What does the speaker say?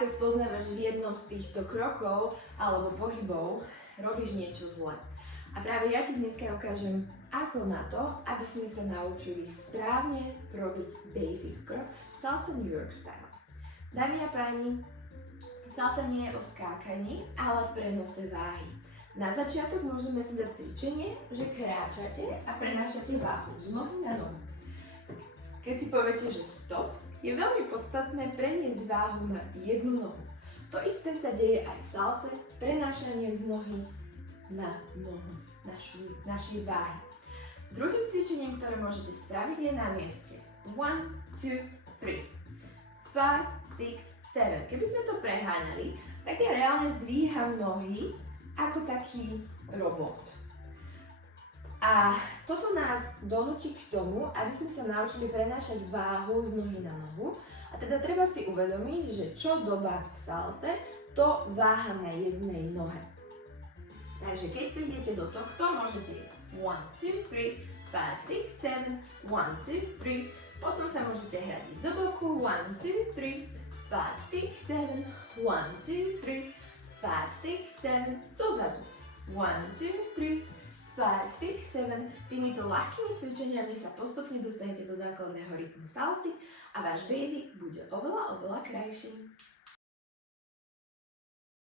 ak sa spoznávaš v jednom z týchto krokov alebo pohybov, robíš niečo zle. A práve ja ti dneska ukážem, ako na to, aby sme sa naučili správne robiť basic krok Salsa New York Style. Dámy a páni, salsa nie je o skákaní, ale prenose váhy. Na začiatok môžeme si dať cvičenie, že kráčate a prenášate váhu z nohy na nohu. Keď si poviete, že stop, je veľmi podstatné preniesť váhu na jednu nohu. To isté sa deje aj v salse, prenášanie z nohy na nohu, našej váhy. Druhým cvičením, ktoré môžete spraviť, je na mieste. 1, 2, 3, 5, 6, 7. Keby sme to preháňali, tak ja reálne zdvíham nohy ako taký robot. A toto nás donúti k tomu, aby sme sa naučili prenášať váhu z nohy na nohu. A teda treba si uvedomiť, že čo doba v salse, to váha na jednej nohe. Takže keď prídete do tohto, môžete ísť 1, 2, 3, 5, 6, 7, 1, 2, 3. Potom sa môžete hrať ísť do boku 1, 2, 3, 5, 6, 7, 1, 2, 3, 5, 6, 7, dozadu 1, 2, 3, 5, 6, 7. Týmito ľahkými cvičeniami sa postupne dostanete do základného rytmu salsy a váš basic bude oveľa krajší.